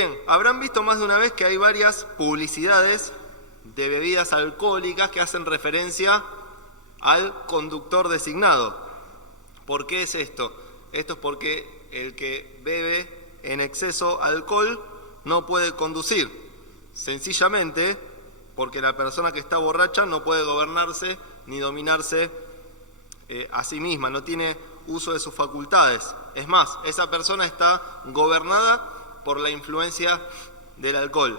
Bien, habrán visto más de una vez que hay varias publicidades de bebidas alcohólicas que hacen referencia al conductor designado. ¿Por qué es esto? Esto es porque el que bebe en exceso alcohol no puede conducir. Sencillamente porque la persona que está borracha no puede gobernarse ni dominarse a sí misma, no tiene uso de sus facultades. Es más, esa persona está gobernada por la influencia del alcohol.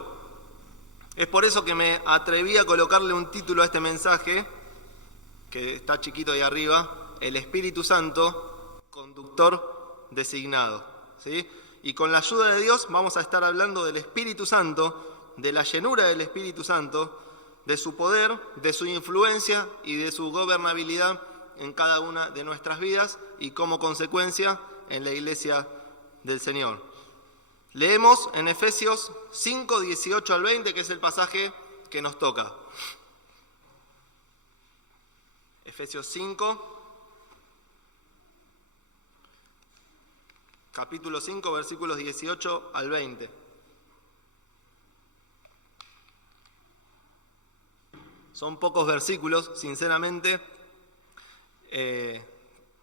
Es por eso que me atreví a colocarle un título a este mensaje, que está chiquito ahí arriba: el Espíritu Santo, conductor designado. ¿Sí? Y con la ayuda de Dios vamos a estar hablando del Espíritu Santo, de la llenura del Espíritu Santo, de su poder, de su influencia y de su gobernabilidad en cada una de nuestras vidas y como consecuencia en la iglesia del Señor. Leemos en Efesios 5, 18 al 20, que es el pasaje que nos toca. Efesios 5, capítulo 5, versículos 18 al 20. Son pocos versículos, sinceramente.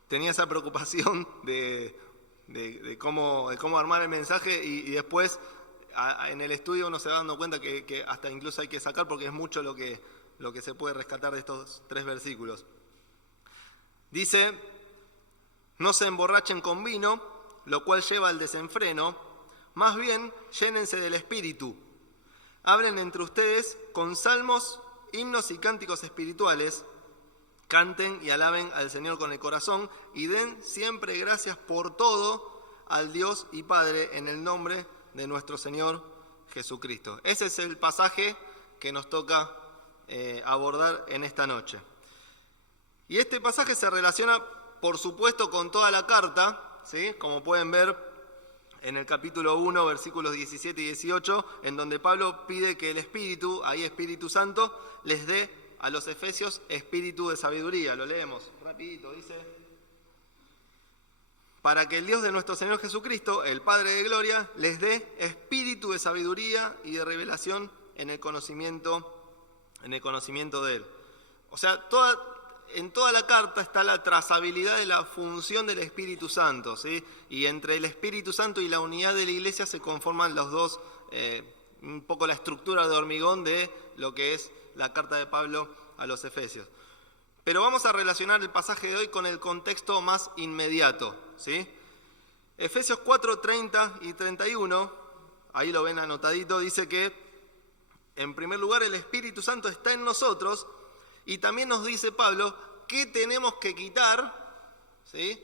Tenía esa preocupación de cómo armar el mensaje y después en el estudio uno se va dando cuenta que hasta incluso hay que sacar porque es mucho lo que se puede rescatar de estos 3 versículos. Dice: no se emborrachen con vino, lo cual lleva al desenfreno, más bien llénense del Espíritu. Hablen entre ustedes con salmos, himnos y cánticos espirituales. Canten y alaben al Señor con el corazón y den siempre gracias por todo al Dios y Padre en el nombre de nuestro Señor Jesucristo. Ese es el pasaje que nos toca abordar en esta noche. Y este pasaje se relaciona, por supuesto, con toda la carta, ¿sí? Como pueden ver en el capítulo 1, versículos 17 y 18, en donde Pablo pide que el Espíritu, ahí Espíritu Santo, les dé a los efesios espíritu de sabiduría. Lo leemos rapidito, dice: para que el Dios de nuestro Señor Jesucristo, el Padre de gloria, les dé espíritu de sabiduría y de revelación en el conocimiento de Él. O sea, en toda la carta está la trazabilidad de la función del Espíritu Santo, ¿sí? Y entre el Espíritu Santo y la unidad de la iglesia se conforman los dos, un poco la estructura de hormigón de lo que es la carta de Pablo a los Efesios. Pero vamos a relacionar el pasaje de hoy con el contexto más inmediato, ¿sí? Efesios 4, 30 y 31, ahí lo ven anotadito, dice que en primer lugar el Espíritu Santo está en nosotros y también nos dice Pablo qué tenemos que quitar, ¿sí?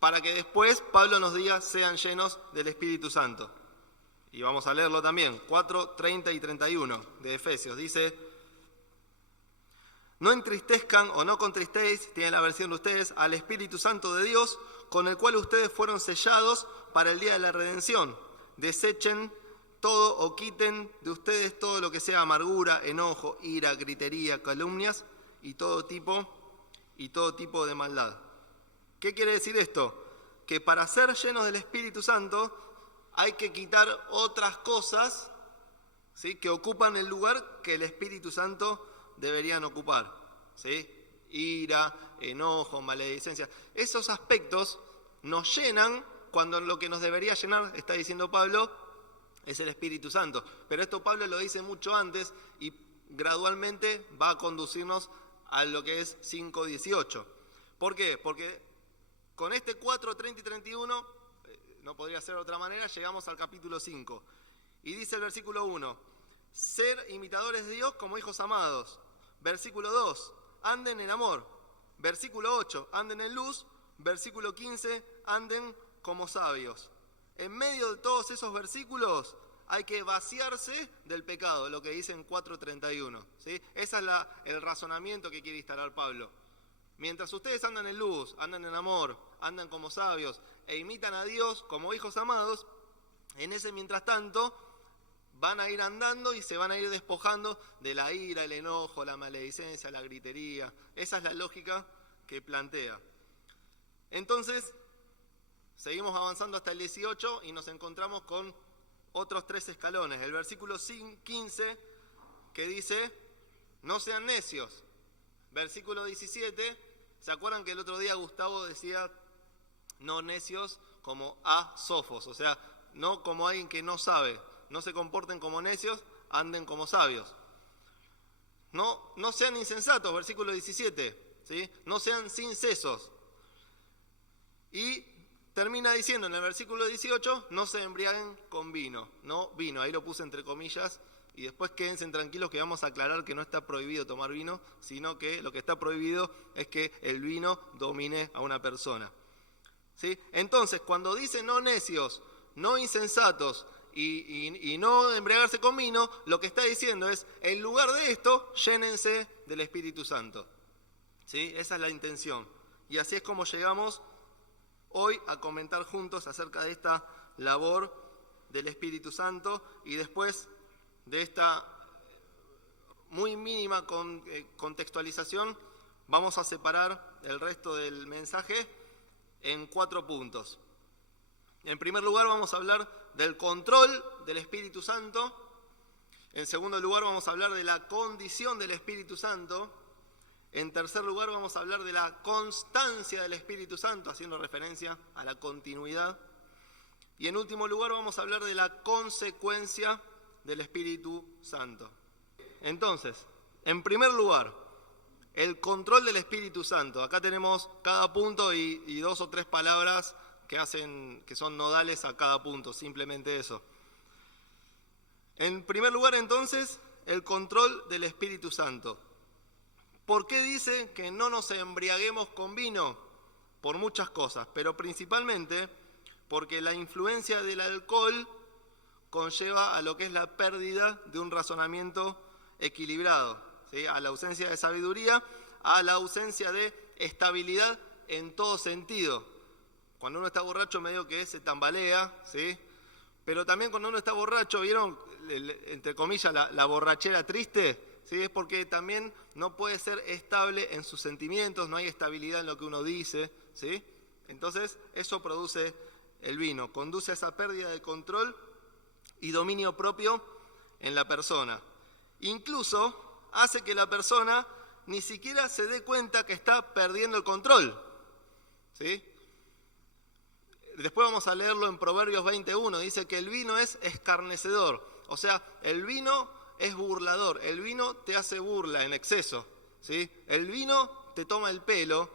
Para que después Pablo nos diga: sean llenos del Espíritu Santo. Y vamos a leerlo también, 4, 30 y 31 de Efesios, dice: no entristezcan o no contristéis, tiene la versión de ustedes, al Espíritu Santo de Dios, con el cual ustedes fueron sellados para el día de la redención. Desechen todo o quiten de ustedes todo lo que sea amargura, enojo, ira, gritería, calumnias y todo tipo de maldad. ¿Qué quiere decir esto? Que para ser llenos del Espíritu Santo hay que quitar otras cosas, ¿sí?, que ocupan el lugar que el Espíritu Santo deberían ocupar, ¿sí? Ira, enojo, maledicencia. Esos aspectos nos llenan cuando lo que nos debería llenar, está diciendo Pablo, es el Espíritu Santo. Pero esto Pablo lo dice mucho antes y gradualmente va a conducirnos a lo que es 5:18. ¿Por qué? Porque con este 4, 30 y 31, no podría ser de otra manera, llegamos al capítulo 5. Y dice el versículo 1, ser imitadores de Dios como hijos amados. Versículo 2, anden en amor. Versículo 8, anden en luz. Versículo 15, anden como sabios. En medio de todos esos versículos hay que vaciarse del pecado, lo que dice en 4:31, ¿sí? Ese es el razonamiento que quiere instalar Pablo. Mientras ustedes andan en luz, andan en amor, andan como sabios e imitan a Dios como hijos amados, en ese mientras tanto van a ir andando y se van a ir despojando de la ira, el enojo, la maledicencia, la gritería. Esa es la lógica que plantea. Entonces, seguimos avanzando hasta el 18 y nos encontramos con otros 3 escalones. El versículo 15 que dice, no sean necios. Versículo 17, ¿se acuerdan que el otro día Gustavo decía no necios como a sofos? O sea, no como alguien que no sabe. No se comporten como necios, anden como sabios. No sean insensatos, versículo 17, ¿sí? No sean sin sesos. Y termina diciendo en el versículo 18, no se embriaguen con vino. No vino, ahí lo puse entre comillas. Y después quédense tranquilos que vamos a aclarar que no está prohibido tomar vino, sino que lo que está prohibido es que el vino domine a una persona. ¿Sí? Entonces, cuando dice no necios, no insensatos y no embriagarse con vino, lo que está diciendo es, en lugar de esto, llénense del Espíritu Santo. ¿Sí? Esa es la intención. Y así es como llegamos hoy a comentar juntos acerca de esta labor del Espíritu Santo y después de esta muy mínima contextualización, vamos a separar el resto del mensaje en 4 puntos. En primer lugar, vamos a hablar del control del Espíritu Santo. En segundo lugar, vamos a hablar de la condición del Espíritu Santo. En tercer lugar, vamos a hablar de la constancia del Espíritu Santo, haciendo referencia a la continuidad. Y en último lugar, vamos a hablar de la consecuencia del Espíritu Santo. Entonces, en primer lugar, el control del Espíritu Santo. Acá tenemos cada punto y 2 o 3 palabras que son nodales a cada punto, simplemente eso. En primer lugar, entonces, el control del Espíritu Santo. ¿Por qué dice que no nos embriaguemos con vino? Por muchas cosas, pero principalmente porque la influencia del alcohol conlleva a lo que es la pérdida de un razonamiento equilibrado, ¿sí? A la ausencia de sabiduría, a la ausencia de estabilidad en todo sentido. Cuando uno está borracho medio que se tambalea, ¿sí? Pero también cuando uno está borracho, ¿vieron? Entre comillas, la borrachera triste, ¿sí? Es porque también no puede ser estable en sus sentimientos, no hay estabilidad en lo que uno dice, ¿sí? Entonces, eso produce el vino, conduce a esa pérdida de control y dominio propio en la persona. Incluso hace que la persona ni siquiera se dé cuenta que está perdiendo el control, ¿sí? Después vamos a leerlo en Proverbios 21, dice que el vino es escarnecedor, o sea, el vino es burlador, el vino te hace burla en exceso, ¿sí? El vino te toma el pelo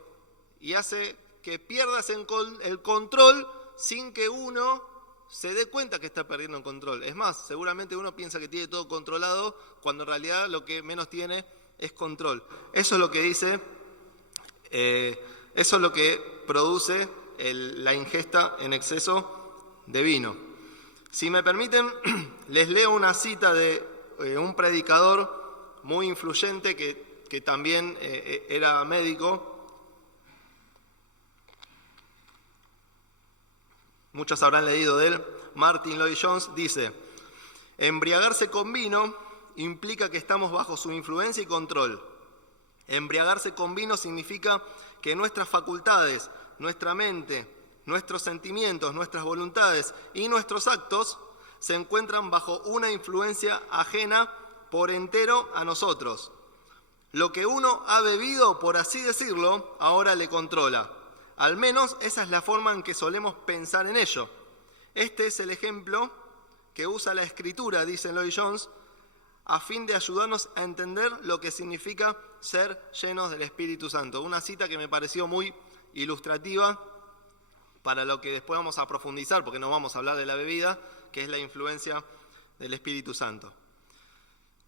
y hace que pierdas el control sin que uno se dé cuenta que está perdiendo el control. Es más, seguramente uno piensa que tiene todo controlado cuando en realidad lo que menos tiene es control. Eso es lo que dice, eso es lo que produce la ingesta en exceso de vino. Si me permiten, les leo una cita de un predicador muy influyente que también era médico. Muchos habrán leído de él. Martin Lloyd-Jones dice: embriagarse con vino implica que estamos bajo su influencia y control. Embriagarse con vino significa que nuestras facultades, nuestra mente, nuestros sentimientos, nuestras voluntades y nuestros actos se encuentran bajo una influencia ajena por entero a nosotros. Lo que uno ha bebido, por así decirlo, ahora le controla. Al menos esa es la forma en que solemos pensar en ello. Este es el ejemplo que usa la Escritura, dice Lloyd-Jones, a fin de ayudarnos a entender lo que significa ser llenos del Espíritu Santo. Una cita que me pareció muy ilustrativa para lo que después vamos a profundizar, porque no vamos a hablar de la bebida, que es la influencia del Espíritu Santo.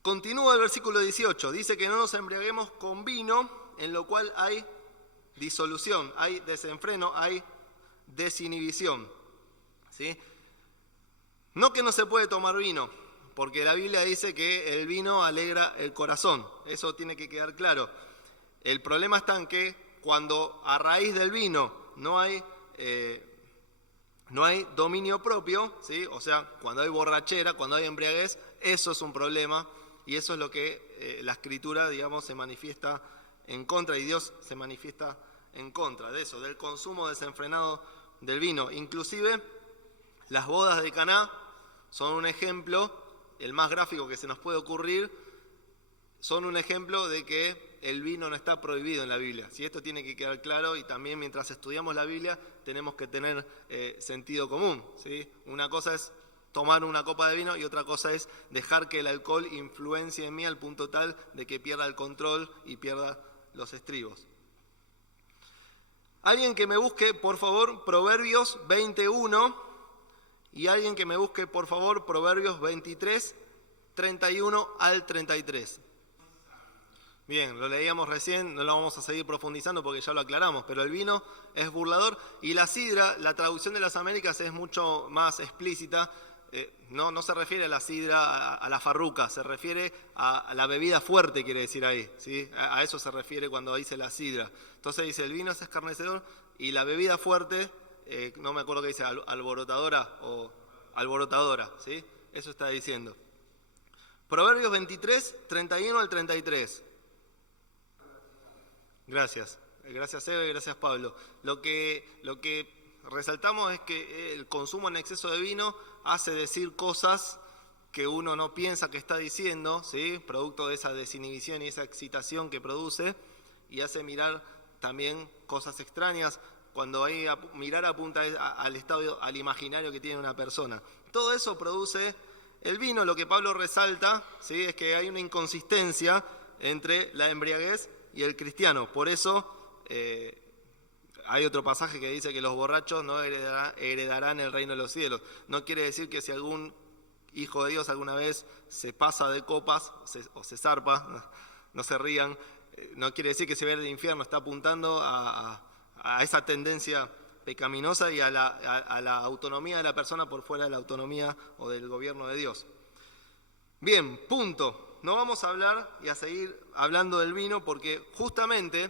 Continúa el versículo 18, dice que no nos embriaguemos con vino, en lo cual hay disolución, hay desenfreno, hay desinhibición, ¿sí? No que no se puede tomar vino, porque la Biblia dice que el vino alegra el corazón, eso tiene que quedar claro. El problema está en que cuando a raíz del vino no hay dominio propio, ¿sí? O sea, cuando hay borrachera, cuando hay embriaguez, eso es un problema y eso es lo que la Escritura, digamos, se manifiesta en contra y Dios se manifiesta en contra de eso, del consumo desenfrenado del vino. Inclusive las bodas de Caná son un ejemplo, el más gráfico que se nos puede ocurrir, son un ejemplo de que el vino no está prohibido en la Biblia. Si esto tiene que quedar claro, y también mientras estudiamos la Biblia tenemos que tener sentido común, ¿sí? Una cosa es tomar una copa de vino y otra cosa es dejar que el alcohol influencie en mí al punto tal de que pierda el control y pierda los estribos. Alguien que me busque, por favor, Proverbios 21, y alguien que me busque, por favor, Proverbios 23, 31 al 33. Bien, lo leíamos recién, no lo vamos a seguir profundizando porque ya lo aclaramos, pero el vino es burlador y la sidra, la traducción de las Américas es mucho más explícita, no se refiere a la sidra, a la farruca, se refiere a la bebida fuerte, quiere decir ahí, ¿sí? A eso se refiere cuando dice la sidra. Entonces dice, el vino es escarnecedor y la bebida fuerte, no me acuerdo qué dice, alborotadora o alborotadora, ¿sí? Eso está diciendo. Proverbios 23, 31 al 33. Gracias Eve, gracias Pablo. Lo que resaltamos es que el consumo en exceso de vino hace decir cosas que uno no piensa que está diciendo, ¿sí? Producto de esa desinhibición y esa excitación que produce, y hace mirar también cosas extrañas, cuando hay mirar apunta al estado, al imaginario que tiene una persona. Todo eso produce el vino. Lo que Pablo resalta, ¿sí? Es que hay una inconsistencia entre la embriaguez y el cristiano. Por eso hay otro pasaje que dice que los borrachos no heredarán el reino de los cielos. No quiere decir que si algún hijo de Dios alguna vez se pasa de copas o se zarpa, no se rían, no quiere decir que se vea el infierno, está apuntando a esa tendencia pecaminosa y a la autonomía de la persona por fuera de la autonomía o del gobierno de Dios. Bien, punto. No vamos a hablar y a seguir hablando del vino porque justamente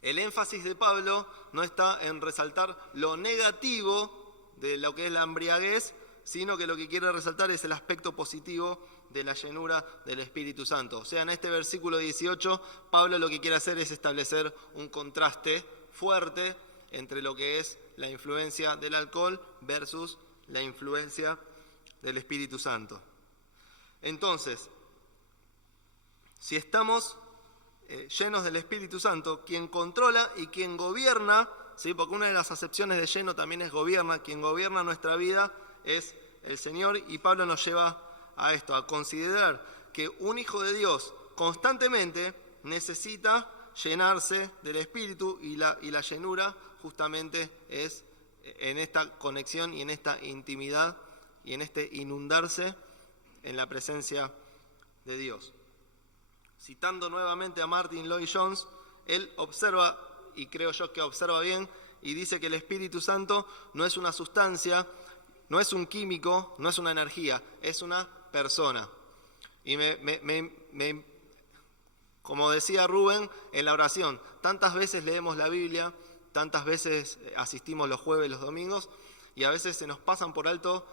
el énfasis de Pablo no está en resaltar lo negativo de lo que es la embriaguez, sino que lo que quiere resaltar es el aspecto positivo de la llenura del Espíritu Santo. O sea, en este versículo 18, Pablo lo que quiere hacer es establecer un contraste fuerte entre lo que es la influencia del alcohol versus la influencia del Espíritu Santo. Entonces, si estamos llenos del Espíritu Santo, quien controla y quien gobierna, ¿sí? Porque una de las acepciones de lleno también es gobierna, quien gobierna nuestra vida es el Señor, y Pablo nos lleva a esto, a considerar que un hijo de Dios constantemente necesita llenarse del Espíritu y la llenura justamente es en esta conexión y en esta intimidad y en este inundarse en la presencia de Dios. Citando nuevamente a Martin Lloyd-Jones, él observa, y creo yo que observa bien, y dice que el Espíritu Santo no es una sustancia, no es un químico, no es una energía, es una persona. Y como decía Rubén en la oración, tantas veces leemos la Biblia, tantas veces asistimos los jueves, los domingos, y a veces se nos pasan por alto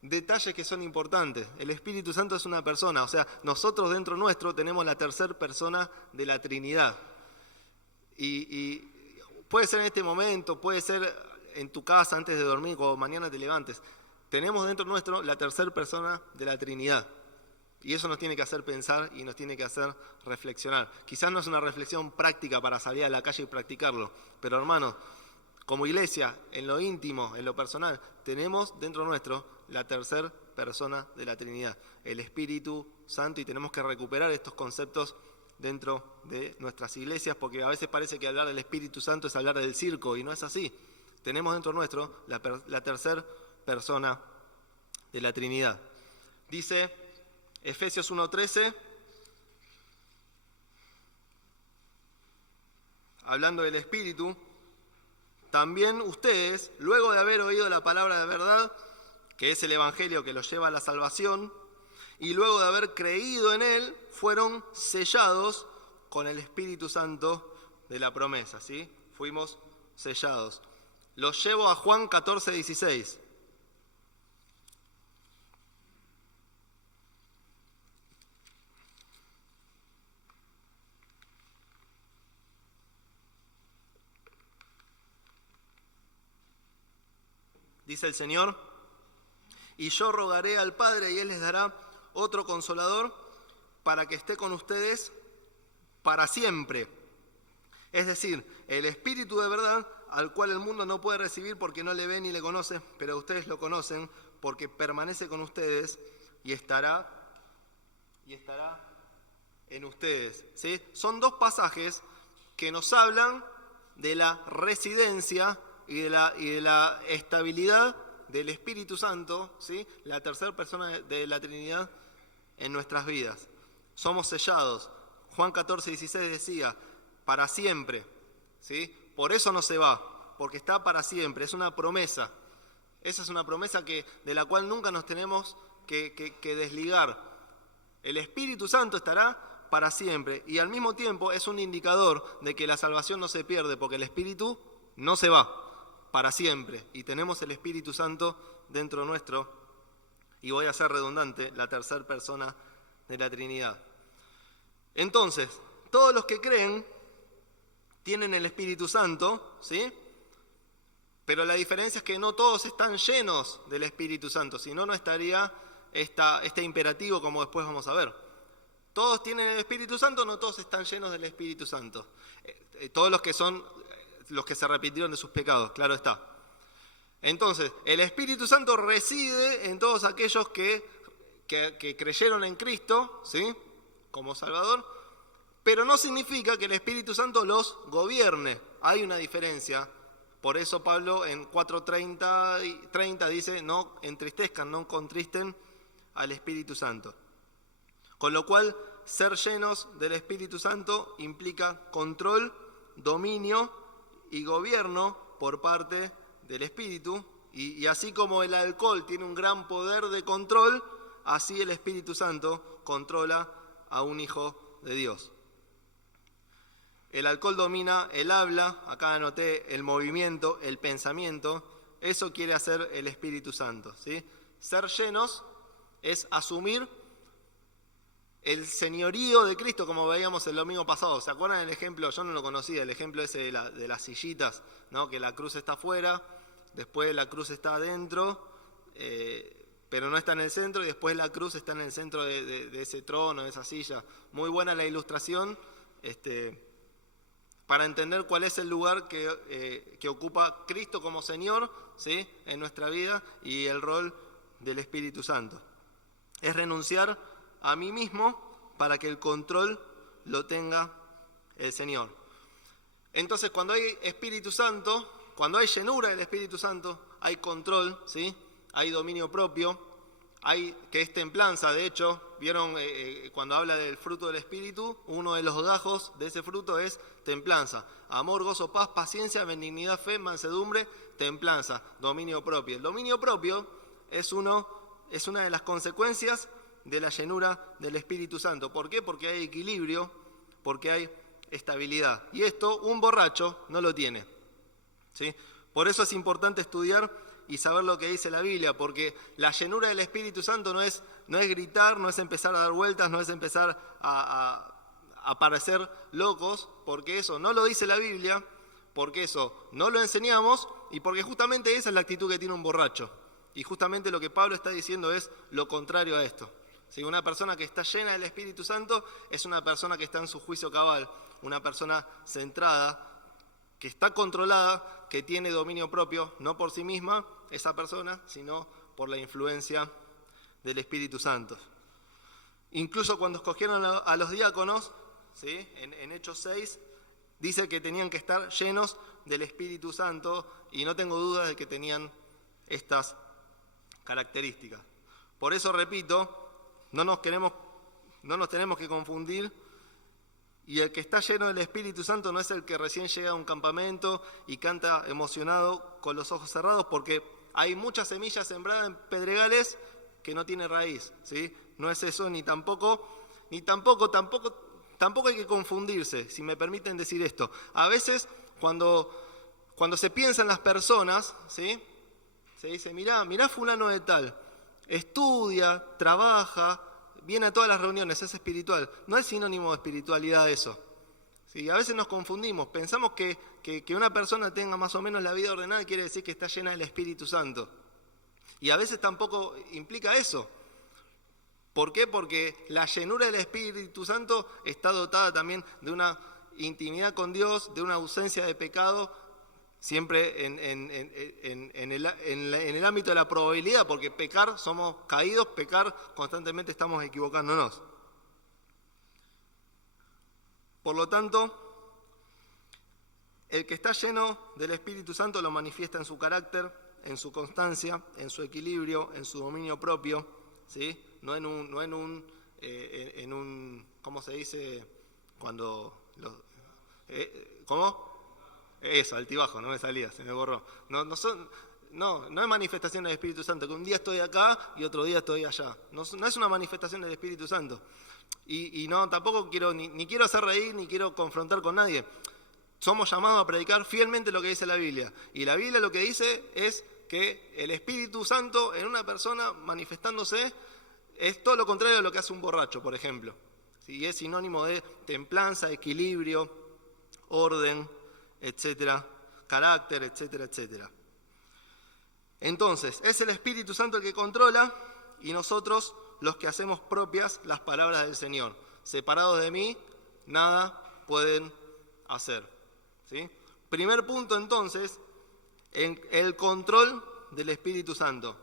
detalles que son importantes. El Espíritu Santo es una persona, o sea, nosotros dentro nuestro tenemos la tercera persona de la Trinidad. Y puede ser en este momento, puede ser en tu casa antes de dormir, cuando mañana te levantes. Tenemos dentro nuestro la tercera persona de la Trinidad. Y eso nos tiene que hacer pensar y nos tiene que hacer reflexionar. Quizás no es una reflexión práctica para salir a la calle y practicarlo, pero hermanos, como iglesia, en lo íntimo, en lo personal, tenemos dentro nuestro la tercera persona de la Trinidad, el Espíritu Santo, y tenemos que recuperar estos conceptos dentro de nuestras iglesias, porque a veces parece que hablar del Espíritu Santo es hablar del circo, y no es así. Tenemos dentro nuestro la tercera persona de la Trinidad. Dice Efesios 1:13, hablando del Espíritu, también ustedes, luego de haber oído la palabra de verdad, que es el Evangelio que los lleva a la salvación, y luego de haber creído en él, fueron sellados con el Espíritu Santo de la promesa, ¿sí? Fuimos sellados. Los llevo a Juan 14:16. Dice el Señor: Y yo rogaré al Padre y Él les dará otro consolador para que esté con ustedes para siempre. Es decir, el Espíritu de verdad, al cual el mundo no puede recibir porque no le ve ni le conoce, pero ustedes lo conocen porque permanece con ustedes y estará en ustedes. ¿Sí? Son dos pasajes que nos hablan de la residencia y de la estabilidad del Espíritu Santo, ¿sí? La tercera persona de la Trinidad en nuestras vidas. Somos sellados. Juan 14:16 decía, para siempre, ¿sí? Por eso no se va, porque está para siempre, es una promesa. Esa es una promesa de la cual nunca nos tenemos que desligar. El Espíritu Santo estará para siempre y al mismo tiempo es un indicador de que la salvación no se pierde, porque el Espíritu no se va para siempre y tenemos el Espíritu Santo dentro nuestro, y voy a ser redundante, la tercera persona de la Trinidad. Entonces, todos los que creen tienen el Espíritu Santo, ¿sí? Pero la diferencia es que no todos están llenos del Espíritu Santo, si no, no estaría este imperativo como después vamos a ver. Todos tienen el Espíritu Santo, no todos están llenos del Espíritu Santo. Todos los que son los que se arrepintieron de sus pecados, claro está. Entonces, el Espíritu Santo reside en todos aquellos que creyeron en Cristo, ¿sí? Como Salvador, pero no significa que el Espíritu Santo los gobierne. Hay una diferencia. Por eso Pablo en 4:30 dice, no entristezcan, no contristen al Espíritu Santo. Con lo cual, ser llenos del Espíritu Santo implica control, dominio y gobierno por parte del Espíritu. Y así como el alcohol tiene un gran poder de control, así el Espíritu Santo controla a un hijo de Dios. El alcohol domina el habla, acá anoté el movimiento, el pensamiento. Eso quiere hacer el Espíritu Santo, ¿sí? Ser llenos es asumir el señorío de Cristo, como veíamos el domingo pasado. ¿Se acuerdan el ejemplo? Yo no lo conocía, el ejemplo ese de las sillitas, ¿no? Que la cruz está afuera, después la cruz está adentro, pero no está en el centro, y después la cruz está en el centro de ese trono, de esa silla. Muy buena la ilustración, para entender cuál es el lugar que ocupa Cristo como Señor, ¿sí? En nuestra vida, y el rol del Espíritu Santo. Es renunciar a mí mismo para que el control lo tenga el Señor. Entonces, cuando hay Espíritu Santo, cuando hay llenura del Espíritu Santo, hay control, ¿sí? Hay dominio propio, que es templanza. De hecho, vieron cuando habla del fruto del Espíritu, uno de los gajos de ese fruto es templanza. Amor, gozo, paz, paciencia, benignidad, fe, mansedumbre, templanza, dominio propio. El dominio propio es una de las consecuencias de la llenura del Espíritu Santo. ¿Por qué? Porque hay equilibrio, porque hay estabilidad. Y esto un borracho no lo tiene, ¿sí? Por eso es importante estudiar y saber lo que dice la Biblia, porque la llenura del Espíritu Santo no es gritar, no es empezar a dar vueltas, no es empezar a parecer locos, porque eso no lo dice la Biblia, porque eso no lo enseñamos y porque justamente esa es la actitud que tiene un borracho. Y justamente lo que Pablo está diciendo es lo contrario a esto. Si una persona que está llena del Espíritu Santo es una persona que está en su juicio cabal, una persona centrada, que está controlada, que tiene dominio propio, no por sí misma esa persona, sino por la influencia del Espíritu Santo. Incluso cuando escogieron a los diáconos, ¿sí? En Hechos 6, dice que tenían que estar llenos del Espíritu Santo, y no tengo dudas de que tenían estas características. Por eso repito, no nos tenemos que confundir, y el que está lleno del Espíritu Santo no es el que recién llega a un campamento y canta emocionado con los ojos cerrados, porque hay muchas semillas sembradas en pedregales que no tiene raíz, ¿sí? No es eso, ni tampoco hay que confundirse, si me permiten decir esto. A veces cuando se piensa en las personas, ¿sí? Se dice, mirá fulano de tal, estudia, trabaja, viene a todas las reuniones, es espiritual. No es sinónimo de espiritualidad eso. ¿Sí? A veces nos confundimos, pensamos que una persona tenga más o menos la vida ordenada quiere decir que está llena del Espíritu Santo. Y a veces tampoco implica eso. ¿Por qué? Porque la llenura del Espíritu Santo está dotada también de una intimidad con Dios, de una ausencia de pecado, siempre en el ámbito de la probabilidad, porque pecar, somos caídos, pecar, constantemente estamos equivocándonos. Por lo tanto, el que está lleno del Espíritu Santo lo manifiesta en su carácter, en su constancia, en su equilibrio, en su dominio propio, ¿sí? No en un ¿cómo se dice? ¿Cómo? Eso, altibajo, no me salía, se me borró. No es manifestación del Espíritu Santo, que un día estoy acá y otro día estoy allá. No es una manifestación del Espíritu Santo. Y no, tampoco quiero, ni quiero hacer reír, ni quiero confrontar con nadie. Somos llamados a predicar fielmente lo que dice la Biblia. Y la Biblia lo que dice es que el Espíritu Santo en una persona manifestándose es todo lo contrario de lo que hace un borracho, por ejemplo. ¿Sí? Y es sinónimo de templanza, equilibrio, orden, etcétera, carácter, etcétera, etcétera. Entonces, es el Espíritu Santo el que controla y nosotros los que hacemos propias las palabras del Señor. Separados de mí, nada pueden hacer. ¿Sí? Primer punto, entonces, en el control del Espíritu Santo.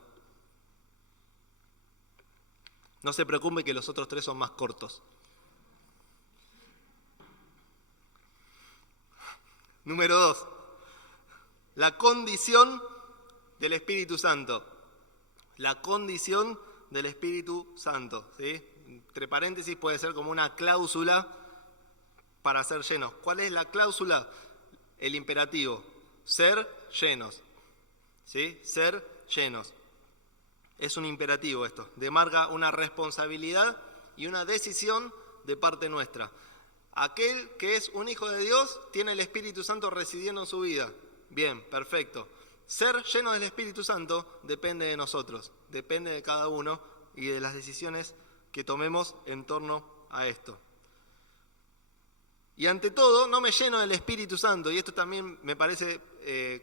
No se preocupe que los otros 3 son más cortos. Número 2. La condición del Espíritu Santo. La condición del Espíritu Santo. ¿Sí? Entre paréntesis puede ser como una cláusula para ser llenos. ¿Cuál es la cláusula? El imperativo. Ser llenos. ¿Sí? Ser llenos. Es un imperativo esto. Demarca una responsabilidad y una decisión de parte nuestra. Aquel que es un hijo de Dios tiene el Espíritu Santo residiendo en su vida. Bien, perfecto. Ser lleno del Espíritu Santo depende de nosotros, depende de cada uno y de las decisiones que tomemos en torno a esto. Y ante todo, no me lleno del Espíritu Santo, y esto también me parece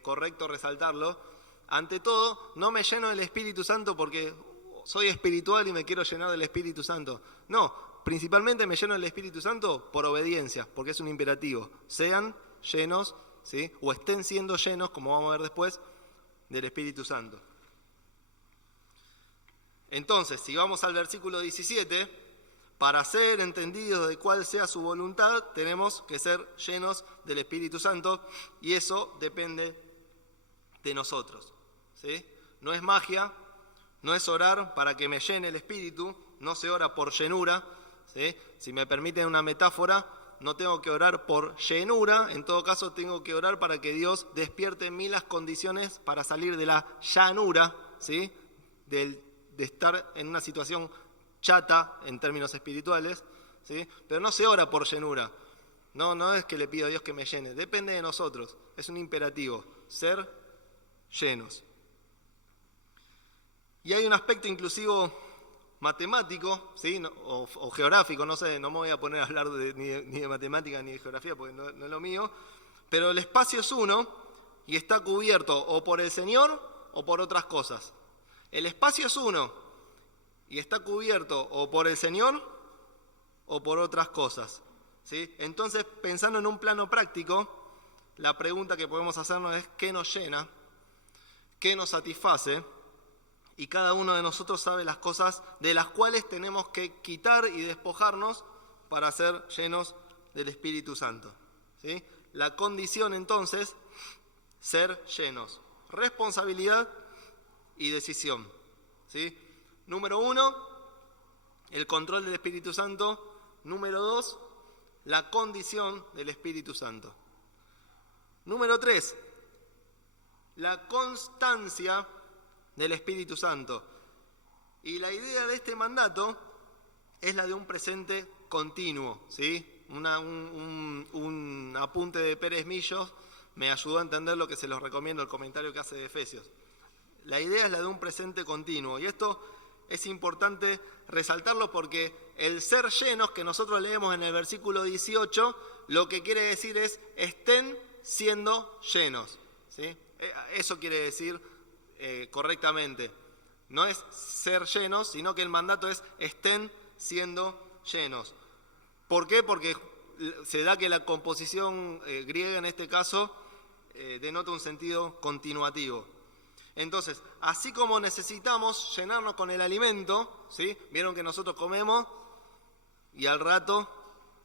correcto resaltarlo. Ante todo, no me lleno del Espíritu Santo porque soy espiritual y me quiero llenar del Espíritu Santo. No, principalmente me lleno del Espíritu Santo por obediencia, porque es un imperativo. Sean llenos, ¿sí? O estén siendo llenos, como vamos a ver después, del Espíritu Santo. Entonces, si vamos al versículo 17, para ser entendidos de cuál sea su voluntad, tenemos que ser llenos del Espíritu Santo, y eso depende de nosotros. ¿Sí? No es magia, no es orar para que me llene el Espíritu, no se ora por llenura. ¿Sí? Si me permiten una metáfora, no tengo que orar por llenura, en todo caso tengo que orar para que Dios despierte en mí las condiciones para salir de la llanura, ¿sí? De estar en una situación chata en términos espirituales, ¿sí? Pero no se ora por llenura, no es que le pido a Dios que me llene, depende de nosotros, es un imperativo, ser llenos. Y hay un aspecto inclusivo matemático, ¿sí? o geográfico, no sé, no me voy a poner a hablar ni de matemática ni de geografía porque no es lo mío, pero el espacio es uno y está cubierto o por el Señor o por otras cosas. El espacio es uno y está cubierto o por el Señor o por otras cosas. ¿Sí? Entonces, pensando en un plano práctico, la pregunta que podemos hacernos es ¿qué nos llena? ¿Qué nos satisface? Y cada uno de nosotros sabe las cosas de las cuales tenemos que quitar y despojarnos para ser llenos del Espíritu Santo. ¿Sí? La condición entonces, ser llenos. Responsabilidad y decisión. ¿Sí? Número 1, el control del Espíritu Santo. Número 2, la condición del Espíritu Santo. Número 3, la constancia del Espíritu Santo. Y la idea de este mandato es la de un presente continuo, ¿sí? Un apunte de Pérez Millos me ayudó a entender lo que se los recomiendo, el comentario que hace de Efesios. La idea es la de un presente continuo, y esto es importante resaltarlo porque el ser llenos que nosotros leemos en el versículo 18, lo que quiere decir es estén siendo llenos, ¿sí? Eso quiere decir correctamente. No es ser llenos, sino que el mandato es estén siendo llenos. ¿Por qué? Porque se da que la composición griega en este caso denota un sentido continuativo. Entonces, así como necesitamos llenarnos con el alimento, ¿sí? Vieron que nosotros comemos y al rato,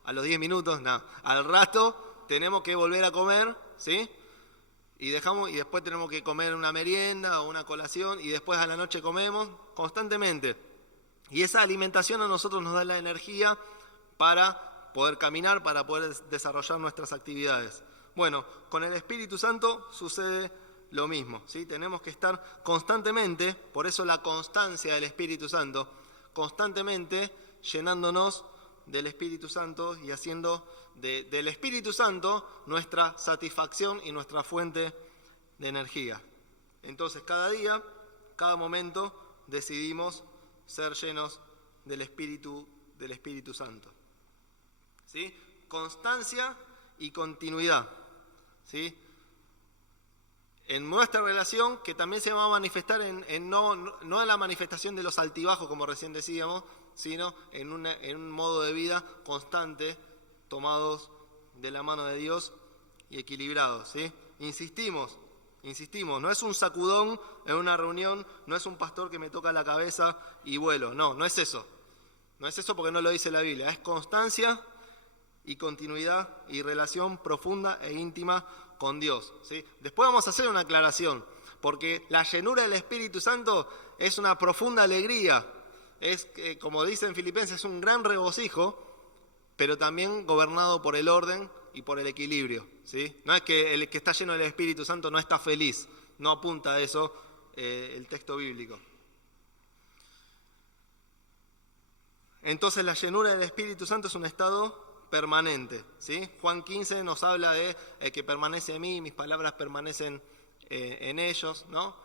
a los 10 minutos, al rato tenemos que volver a comer, ¿sí? Y después tenemos que comer una merienda o una colación y después a la noche comemos constantemente. Y esa alimentación a nosotros nos da la energía para poder caminar, para poder desarrollar nuestras actividades. Bueno, con el Espíritu Santo sucede lo mismo, ¿sí? Tenemos que estar constantemente, por eso la constancia del Espíritu Santo, constantemente llenándonos del Espíritu Santo y haciendo del Espíritu Santo nuestra satisfacción y nuestra fuente de energía. Entonces, cada día, cada momento, decidimos ser llenos del Espíritu Santo. ¿Sí? Constancia y continuidad. ¿Sí? En nuestra relación, que también se va a manifestar no en la manifestación de los altibajos, como recién decíamos, sino en un modo de vida constante, tomados de la mano de Dios y equilibrados, ¿sí? Insistimos, no es un sacudón en una reunión, no es un pastor que me toca la cabeza y vuelo, no es eso. No es eso porque no lo dice la Biblia, es constancia y continuidad y relación profunda e íntima con Dios, ¿sí? Después vamos a hacer una aclaración, porque la llenura del Espíritu Santo es una profunda alegría, es, como dice en Filipenses, un gran regocijo, pero también gobernado por el orden y por el equilibrio, ¿sí? No es que el que está lleno del Espíritu Santo no está feliz, no apunta a eso el texto bíblico. Entonces la llenura del Espíritu Santo es un estado permanente, ¿sí? Juan 15 nos habla de el que permanece en mí, mis palabras permanecen en ellos, ¿no?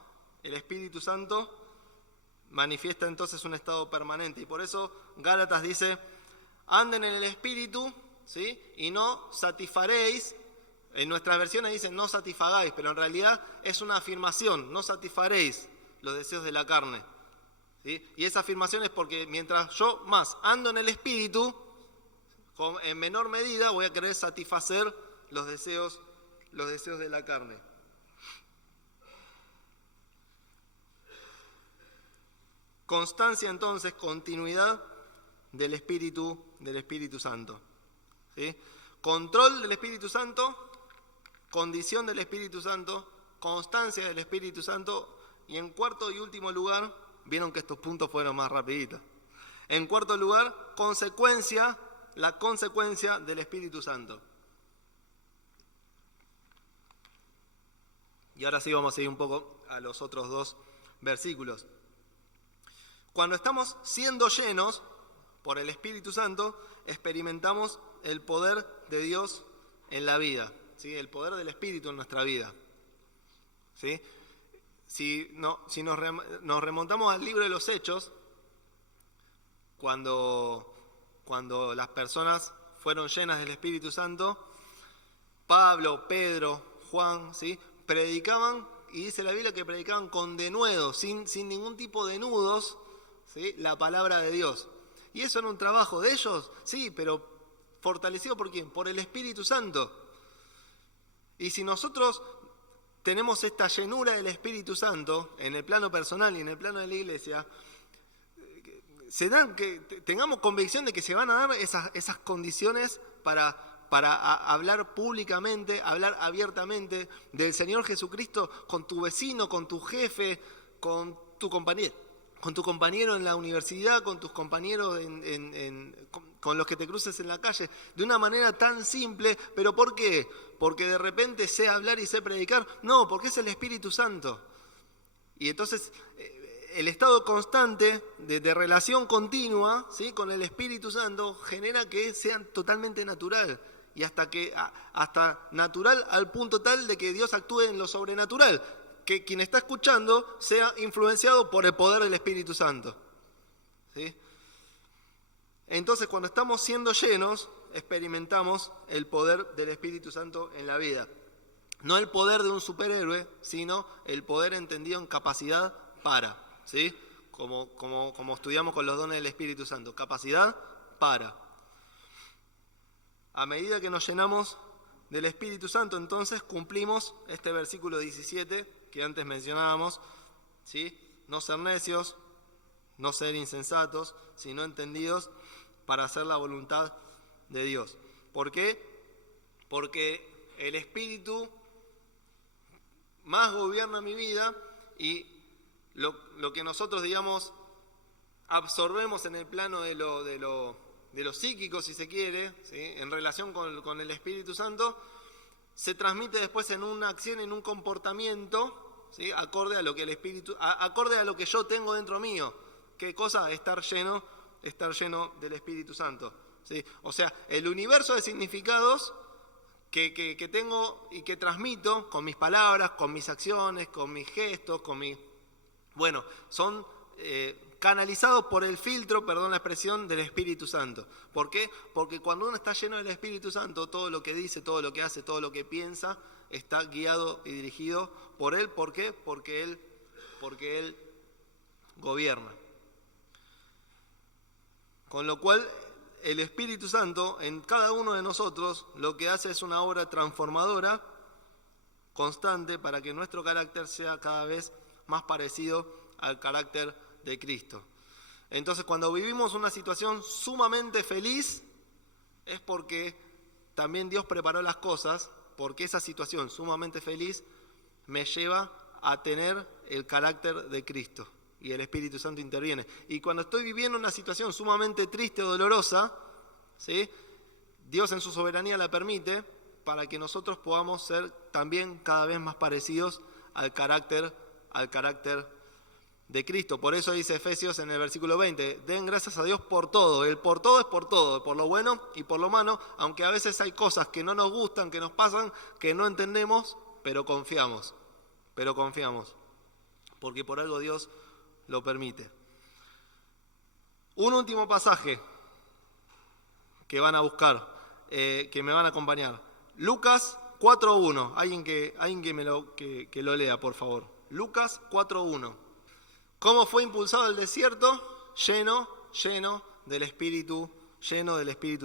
El Espíritu Santo manifiesta entonces un estado permanente y por eso Gálatas dice, anden en el Espíritu, ¿sí? Y no satisfaréis, en nuestras versiones dicen no satisfagáis, pero en realidad es una afirmación, no satisfaréis los deseos de la carne, ¿sí? Y esa afirmación es porque mientras yo más ando en el Espíritu, en menor medida voy a querer satisfacer los deseos de la carne. Constancia entonces, continuidad del Espíritu Santo. ¿Sí? Control del Espíritu Santo, condición del Espíritu Santo, constancia del Espíritu Santo y en cuarto y último lugar, vieron que estos puntos fueron más rapiditos. En cuarto lugar, la consecuencia del Espíritu Santo. Y ahora sí vamos a ir un poco a los otros dos versículos. Cuando estamos siendo llenos por el Espíritu Santo, experimentamos el poder de Dios en la vida, ¿sí? El poder del Espíritu en nuestra vida, ¿sí? Si nos remontamos al libro de los Hechos, cuando las personas fueron llenas del Espíritu Santo, Pablo, Pedro, Juan, ¿sí? Predicaban, y dice la Biblia que predicaban con denuedo, sin ningún tipo de nudos, ¿sí? La palabra de Dios. ¿Y eso era un trabajo de ellos? Sí, pero fortalecido ¿por quién? Por el Espíritu Santo. Y si nosotros tenemos esta llenura del Espíritu Santo en el plano personal y en el plano de la iglesia, tengamos convicción de que se van a dar esas condiciones para hablar públicamente, hablar abiertamente del Señor Jesucristo con tu vecino, con tu jefe, con tu compañero en la universidad, con tus compañeros con los que te cruces en la calle, de una manera tan simple. ¿Pero por qué? ¿Porque de repente sé hablar y sé predicar? No, porque es el Espíritu Santo. Y entonces el estado constante de relación continua, ¿sí? Con el Espíritu Santo genera que sea totalmente natural. Y hasta natural al punto tal de que Dios actúe en lo sobrenatural, que quien está escuchando sea influenciado por el poder del Espíritu Santo, ¿sí? Entonces, cuando estamos siendo llenos, experimentamos el poder del Espíritu Santo en la vida. No el poder de un superhéroe, sino el poder entendido en capacidad para. ¿sí? Como estudiamos con los dones del Espíritu Santo. Capacidad para. A medida que nos llenamos del Espíritu Santo, entonces cumplimos este versículo 17 que antes mencionábamos, ¿sí? No ser necios, no ser insensatos, sino entendidos para hacer la voluntad de Dios. ¿Por qué? Porque el Espíritu más gobierna mi vida y lo que nosotros, digamos, absorbemos en el plano de lo psíquico, si se quiere, ¿sí? En relación con el Espíritu Santo, se transmite después en una acción, en un comportamiento, ¿sí? Acorde a lo que acorde a lo que yo tengo dentro mío. ¿Qué cosa? Estar lleno del Espíritu Santo, ¿sí? O sea, el universo de significados que tengo y que transmito con mis palabras, con mis acciones, con mis gestos, son canalizados por el filtro, perdón la expresión, del Espíritu Santo. ¿Por qué? Porque cuando uno está lleno del Espíritu Santo, todo lo que dice, todo lo que hace, todo lo que piensa, está guiado y dirigido por Él. ¿Por qué? Porque Él gobierna. Con lo cual, el Espíritu Santo en cada uno de nosotros lo que hace es una obra transformadora, constante, para que nuestro carácter sea cada vez más parecido al carácter de Cristo. Entonces, cuando vivimos una situación sumamente feliz, es porque también Dios preparó las cosas, porque esa situación sumamente feliz me lleva a tener el carácter de Cristo. Y el Espíritu Santo interviene. Y cuando estoy viviendo una situación sumamente triste o dolorosa, ¿sí? Dios en su soberanía la permite para que nosotros podamos ser también cada vez más parecidos al carácter de Cristo. Por eso dice Efesios en el versículo 20, den gracias a Dios por todo. El por todo es por todo, por lo bueno y por lo malo, aunque a veces hay cosas que no nos gustan, que nos pasan, que no entendemos, pero confiamos, porque por algo Dios lo permite. Un último pasaje que van a buscar, que me van a acompañar. Lucas 4.1. Alguien que lo lea, por favor. Lucas 4.1. ¿Cómo fue impulsado el desierto? Lleno del Espíritu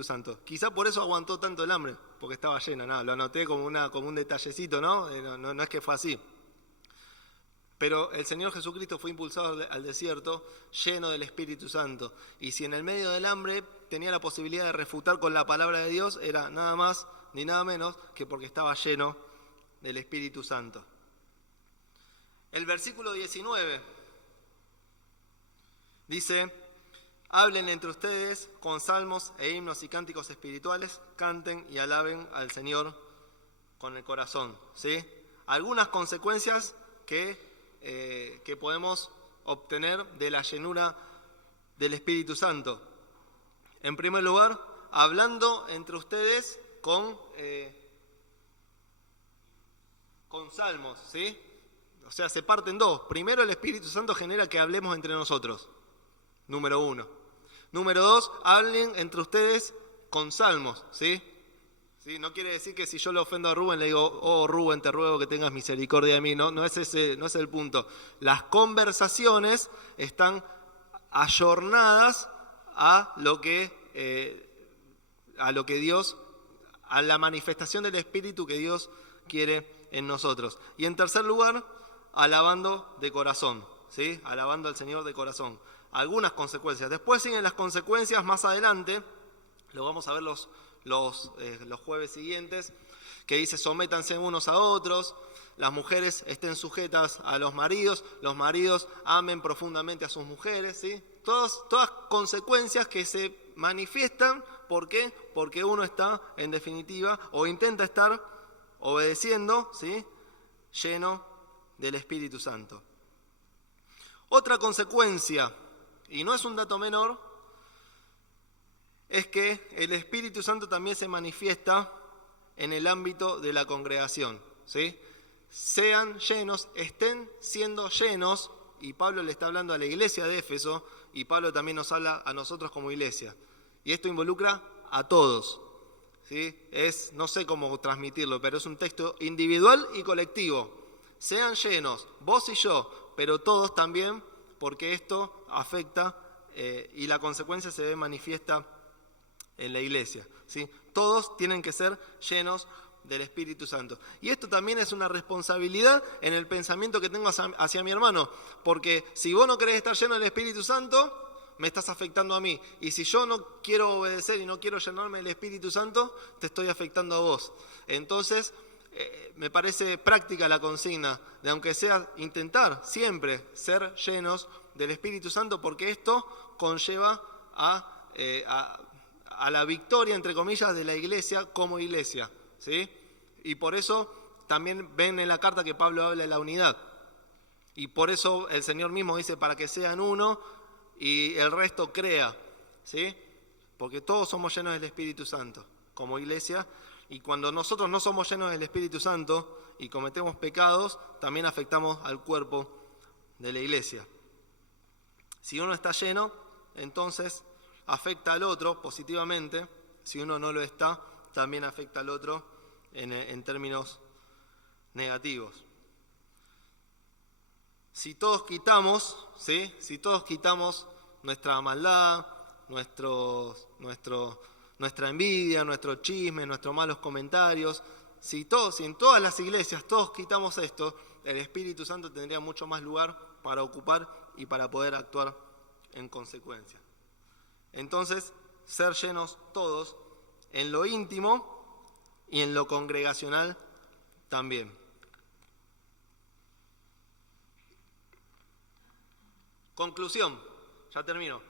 Santo. Quizá por eso aguantó tanto el hambre, porque estaba lleno. Lo anoté como un detallecito, ¿no? No es que fue así. Pero el Señor Jesucristo fue impulsado al desierto lleno del Espíritu Santo. Y si en el medio del hambre tenía la posibilidad de refutar con la palabra de Dios, era nada más ni nada menos que porque estaba lleno del Espíritu Santo. El versículo 19 dice, hablen entre ustedes con salmos e himnos y cánticos espirituales, canten y alaben al Señor con el corazón. ¿Sí? Algunas consecuencias que podemos obtener de la llenura del Espíritu Santo. En primer lugar, hablando entre ustedes con salmos, ¿sí? O sea, se parte en dos. Primero, el Espíritu Santo genera que hablemos entre nosotros. Número 1. Número 2, hablen entre ustedes con salmos, ¿sí? ¿Sí? No quiere decir que si yo le ofendo a Rubén, le digo, oh Rubén, te ruego que tengas misericordia de mí. No es el punto. Las conversaciones están ayornadas a lo que Dios, a la manifestación del Espíritu que Dios quiere en nosotros. Y en tercer lugar, alabando de corazón, ¿sí? Alabando al Señor de corazón. Algunas consecuencias. Después siguen las consecuencias más adelante, lo vamos a ver los jueves siguientes, que dice sométanse unos a otros, las mujeres estén sujetas a los maridos amen profundamente a sus mujeres, ¿sí? Todas consecuencias que se manifiestan, ¿por qué? Porque uno está, en definitiva, o intenta estar obedeciendo, ¿sí? Lleno del Espíritu Santo. Otra consecuencia, y no es un dato menor, es que el Espíritu Santo también se manifiesta en el ámbito de la congregación, ¿sí? Sean llenos, estén siendo llenos, y Pablo le está hablando a la iglesia de Éfeso, y Pablo también nos habla a nosotros como iglesia. Y esto involucra a todos, ¿sí? No sé cómo transmitirlo, pero es un texto individual y colectivo. Sean llenos, vos y yo, pero todos también porque esto afecta y la consecuencia se ve manifiesta en la iglesia, ¿sí? Todos tienen que ser llenos del Espíritu Santo. Y esto también es una responsabilidad en el pensamiento que tengo hacia mi hermano, porque si vos no querés estar lleno del Espíritu Santo, me estás afectando a mí. Y si yo no quiero obedecer y no quiero llenarme del Espíritu Santo, te estoy afectando a vos. Entonces, me parece práctica la consigna de, aunque sea, intentar siempre ser llenos del Espíritu Santo, porque esto conlleva a la victoria, entre comillas, de la iglesia como iglesia, ¿sí? Y por eso también ven en la carta que Pablo habla de la unidad. Y por eso el Señor mismo dice, para que sean uno y el resto crea, ¿sí? Porque todos somos llenos del Espíritu Santo como iglesia, y cuando nosotros no somos llenos del Espíritu Santo y cometemos pecados, también afectamos al cuerpo de la iglesia. Si uno está lleno, entonces afecta al otro positivamente. Si uno no lo está, también afecta al otro en términos negativos. Si todos quitamos, ¿sí? Si todos quitamos nuestra maldad, nuestra envidia, nuestro chisme, nuestros malos comentarios, si en todas las iglesias todos quitamos esto, el Espíritu Santo tendría mucho más lugar para ocupar y para poder actuar en consecuencia. Entonces, ser llenos todos en lo íntimo y en lo congregacional también. Conclusión, ya termino.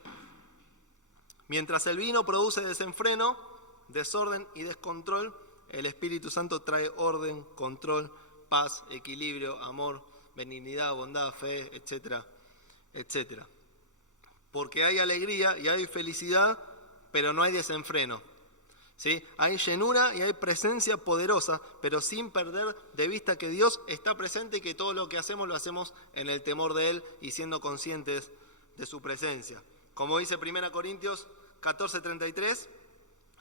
Mientras el vino produce desenfreno, desorden y descontrol, el Espíritu Santo trae orden, control, paz, equilibrio, amor, benignidad, bondad, fe, etcétera, etcétera. Porque hay alegría y hay felicidad, pero no hay desenfreno, ¿sí? Hay llenura y hay presencia poderosa, pero sin perder de vista que Dios está presente y que todo lo que hacemos lo hacemos en el temor de Él y siendo conscientes de su presencia. Como dice 1 Corintios 14:33,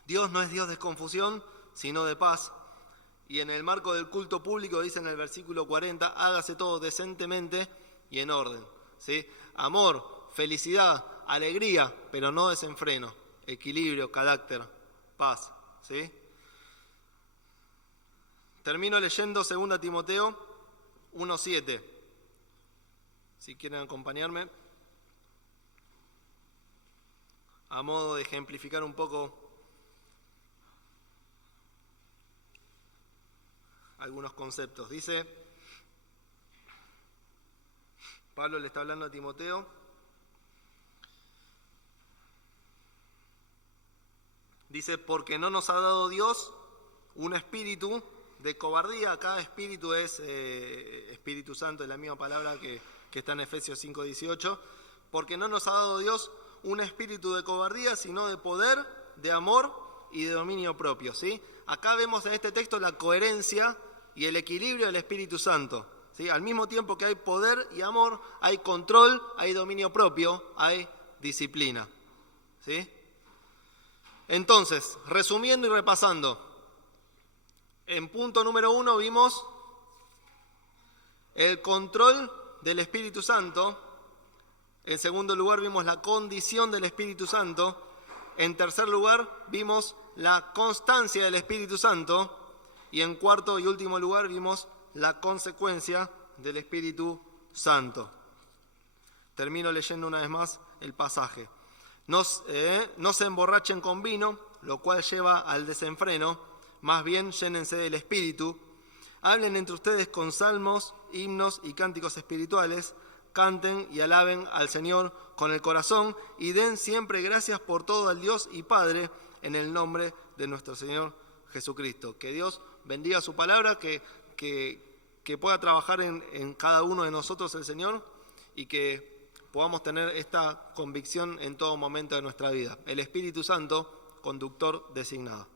Dios no es Dios de confusión, sino de paz. Y en el marco del culto público dice en el versículo 40, hágase todo decentemente y en orden, ¿sí? Amor, felicidad, alegría, pero no desenfreno, equilibrio, carácter, paz, ¿sí? Termino leyendo 2 Timoteo 1:7. Si quieren acompañarme, a modo de ejemplificar un poco algunos conceptos. Dice, Pablo le está hablando a Timoteo, dice, porque no nos ha dado Dios un espíritu de cobardía. Acá espíritu es Espíritu Santo, es la misma palabra que está en Efesios 5:18. Porque no nos ha dado Dios un espíritu de cobardía, sino de poder, de amor y de dominio propio, ¿sí? Acá vemos en este texto la coherencia y el equilibrio del Espíritu Santo, ¿sí? Al mismo tiempo que hay poder y amor, hay control, hay dominio propio, hay disciplina, ¿sí? Entonces, resumiendo y repasando, en punto número 1 vimos el control del Espíritu Santo. En segundo lugar vimos la condición del Espíritu Santo. En tercer lugar vimos la constancia del Espíritu Santo. Y en cuarto y último lugar vimos la consecuencia del Espíritu Santo. Termino leyendo una vez más el pasaje. No se emborrachen con vino, lo cual lleva al desenfreno, más bien llénense del Espíritu. Hablen entre ustedes con salmos, himnos y cánticos espirituales. Canten y alaben al Señor con el corazón y den siempre gracias por todo al Dios y Padre en el nombre de nuestro Señor Jesucristo. Que Dios bendiga su palabra, que pueda trabajar en cada uno de nosotros el Señor y que podamos tener esta convicción en todo momento de nuestra vida. El Espíritu Santo, conductor designado.